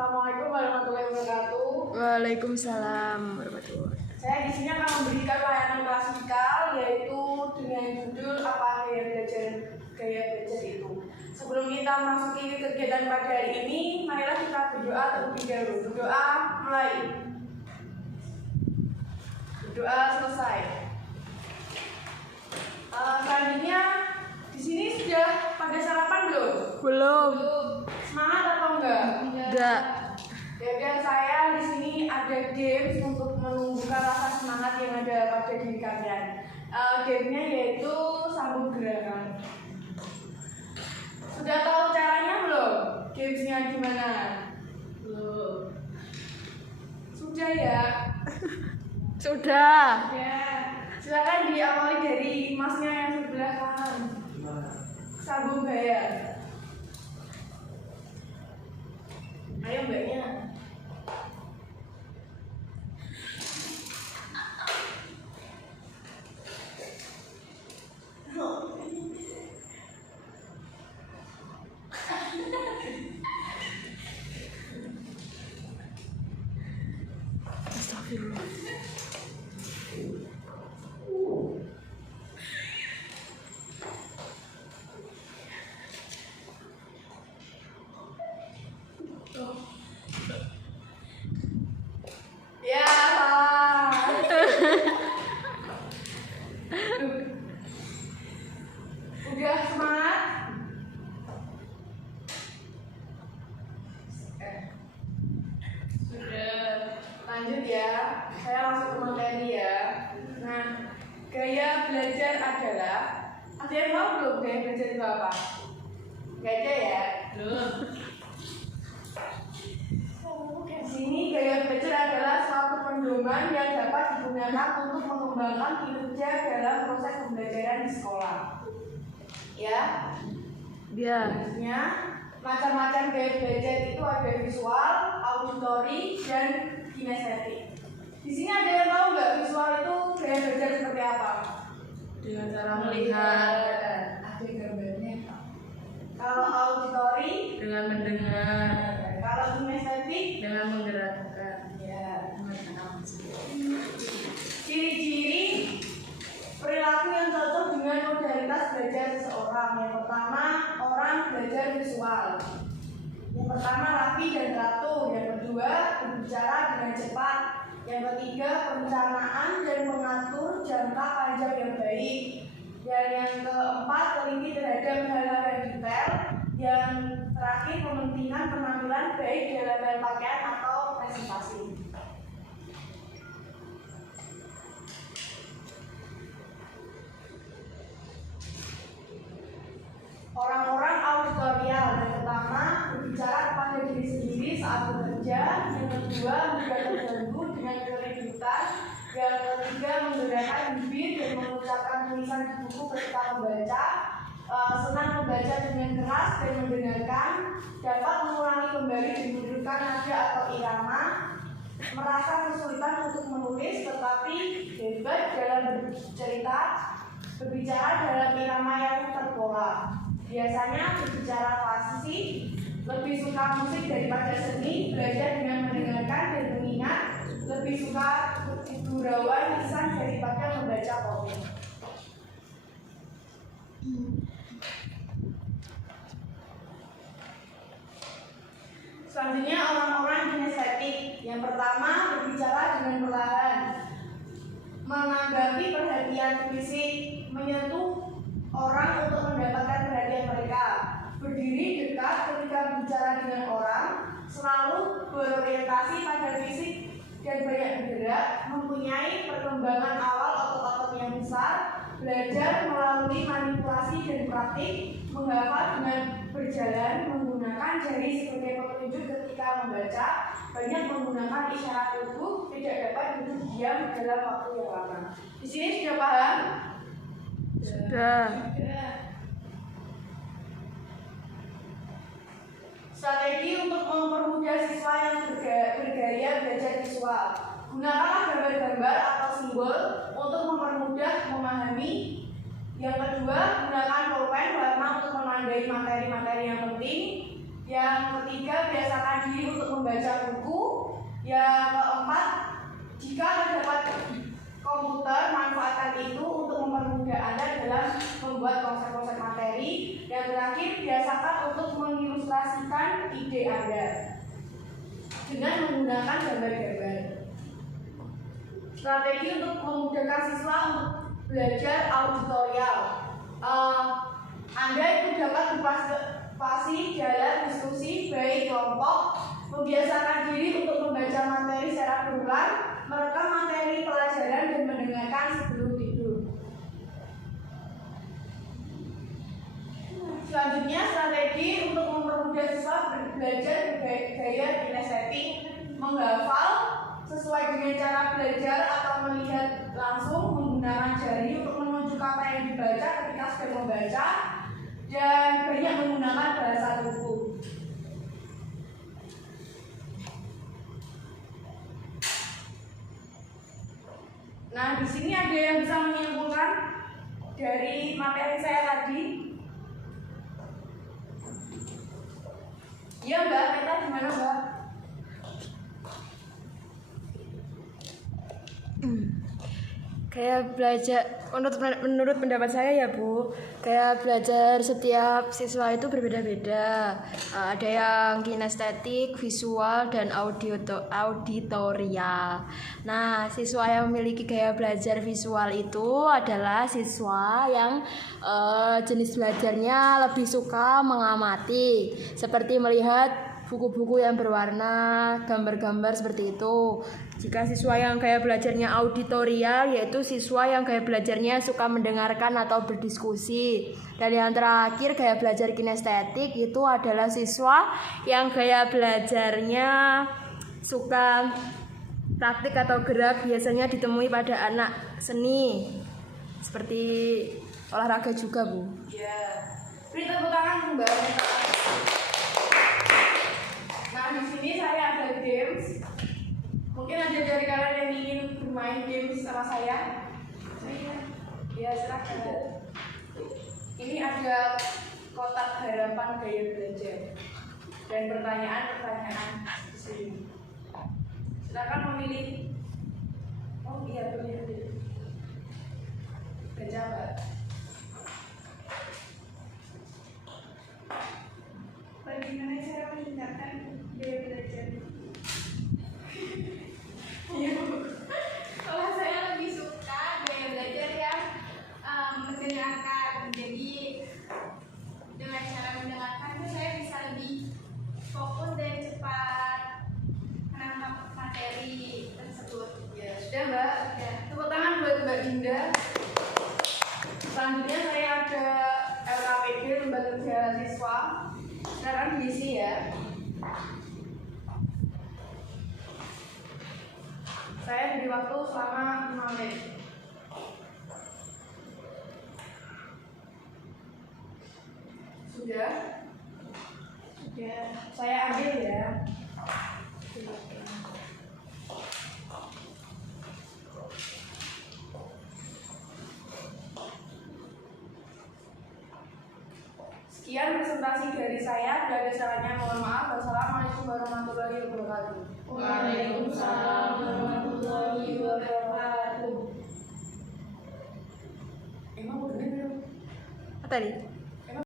Assalamualaikum warahmatullahi wabarakatuh. Waalaikumsalam warahmatullahi wabarakatuh. Saya di sini akan memberikan layanan klasikal, yaitu dengan judul apa gaya belajar itu. Sebelum kita memasuki kegiatan pada hari ini, marilah kita berdoa terlebih dahulu. Berdoa mulai. Berdoa selesai. Selanjutnya di sini sudah pada sarapan belum? Belum. Semangat atau enggak? Enggak. Dan saya di sini ada games untuk menumbuhkan rasa semangat yang ada pada diri kalian. Gamenya yaitu sambung gerakan. Sudah tahu caranya belum? Gamesnya gimana? Belum. Sudah ya? Sudah. Ya. Silakan diawali dari masnya yang sebelah kanan. Sambung gaya. Ayo mbaknya. Astagfirullah. Ya, salah. Udah semangat? Sudah. Lanjut ya. Saya langsung ke materi ya. Nah, gaya belajar adalah, ada yang tahu belum gaya belajar itu apa? Gak ada ya? Belum. Di sini gaya belajar adalah suatu pedoman yang dapat digunakan untuk mengembangkan kinerja dalam proses pembelajaran di sekolah. Ya. Ya. Selanjutnya, macam-macam gaya belajar itu ada visual, auditory, dan kinestetik. Di sini ada yang tahu nggak visual itu gaya belajar seperti apa? Dengan cara melihat. Ada gambarnya. Kalau auditory, Dengan mendengar. kalau kinestetik, Dengan menggerakkan. ya. Ciri-ciri perilaku yang cocok dengan modalitas belajar seseorang. Yang pertama, orang belajar visual. Yang pertama, rapi dan teratur. Yang kedua, berbicara dengan cepat. Yang ketiga, perencanaan dan mengatur jangka panjang yang baik. Dan yang keempat, teliti terhadap hal-hal yang detail. Yang terakhir, mementingkan penampilan baik dalam hal pakaian atau presentasi. Orang-orang auditorial. Yang pertama, berbicara kepada diri sendiri saat bekerja. Yang kedua, mudah terganggu dengan keributan. Yang ketiga, menggerakkan bibir dan mengucapkan tulisan di buku ketika membaca. Senang membaca dengan keras dan mendengarkan. Dapat mengulangi kembali dan menunjukkan nada atau irama. Merasa kesulitan untuk menulis, tetapi hebat dalam bercerita. Berbicara dalam irama yang terpola. Biasanya berbicara klasik, lebih suka musik daripada seni, belajar dengan mendengarkan dan mengingat, lebih suka gurauan lisan daripada membaca komik. Selanjutnya orang-orang kinestetik. Yang pertama, berbicara dengan perlahan, menanggapi perhatian fisik, menyentuh orang untuk mendapatkan perhatian mereka, berdiri dekat ketika berbicara dengan orang, selalu berorientasi pada fisik dan banyak bergerak, mempunyai perkembangan awal otot-otot yang besar, belajar melalui manipulasi dan praktik, menghafal dengan berjalan, menggunakan jari sebagai petunjuk ketika membaca, banyak menggunakan isyarat tubuh, tidak dapat duduk diam dalam waktu yang lama. Di sini sudah paham? Sudah. Strategi untuk mempermudah siswa yang bergaya belajar visual. Gunakanlah gambar-gambar atau simbol untuk mempermudah memahami. Yang kedua, gunakan pulpen warna untuk menandai materi-materi yang penting. Yang ketiga, biasakan diri untuk membaca buku. Yang keempat, jika terdapat komputer, manfaatkan itu untuk mempermudah Anda dalam membuat konsep-konsep materi. Yang terakhir, biasakan untuk mengilustrasikan ide Anda dengan menggunakan gambar-gambar. Strategi untuk memudahkan siswa untuk belajar auditorial. Anda itu dapat berpartisipasi dalam diskusi baik kelompok, membiasakan diri untuk membaca materi secara berulang, merekam materi pelajaran dan mendengarkan sebelum tidur. Selanjutnya, strategi untuk mempermudah siswa belajar gaya kinestetik, menghafal sesuai dengan cara belajar atau melihat langsung menggunakan jari untuk menunjuk apa yang dibaca ketika sedang membaca, dan banyak menggunakan bahasa tubuh. Nah, di sini ada yang bisa menyimpulkan dari materi saya tadi? Iya Mbak, Meta gimana Mbak? Kayak belajar, menurut pendapat saya ya Bu, kayak belajar setiap siswa itu berbeda-beda. Ada yang kinestetik, visual, dan auditorial. Nah, siswa yang memiliki gaya belajar visual itu adalah siswa yang jenis belajarnya lebih suka mengamati, seperti melihat buku-buku yang berwarna, gambar-gambar seperti itu. Jika siswa yang gaya belajarnya auditorial, yaitu siswa yang gaya belajarnya suka mendengarkan atau berdiskusi. Dan yang terakhir, gaya belajar kinestetik itu adalah siswa yang gaya belajarnya suka praktik atau gerak, biasanya ditemui pada anak seni, seperti olahraga juga Bu. Ya, beri tepuk tangan Mbak. Nah, di sini saya ada games. Mungkin ada dari kalian yang ingin bermain games sama saya? Ya, silakan. Ini ada kotak harapan gaya belajar dan pertanyaan-pertanyaan di sini. Silakan memilih. Oh iya, boleh. Baca Mbak. Bagaimana cara meningkatkan gaya belajar? Kalau saya lebih suka gaya belajar yang mendengarkan. Jadi dengan cara mendengarkan itu saya bisa lebih fokus dan cepat menangkap materi tersebut. Ya, sudah Mbak. Ya. Tepuk tangan buat Mbak Dinda. Selanjutnya saya ada LKPD, Lembaga Kerja Siswa. Sekarang diisi ya. Saya beri waktu selama 5 menit. Sudah? Sudah. Saya ambil ya. Sekian presentasi dari saya. Bila ada salahnya mohon maaf. Wassalamualaikum warahmatullahi wabarakatuh. Waalaikumsalam warahmatullahi wabarakatuh. Emang udah bener? Apa tadi?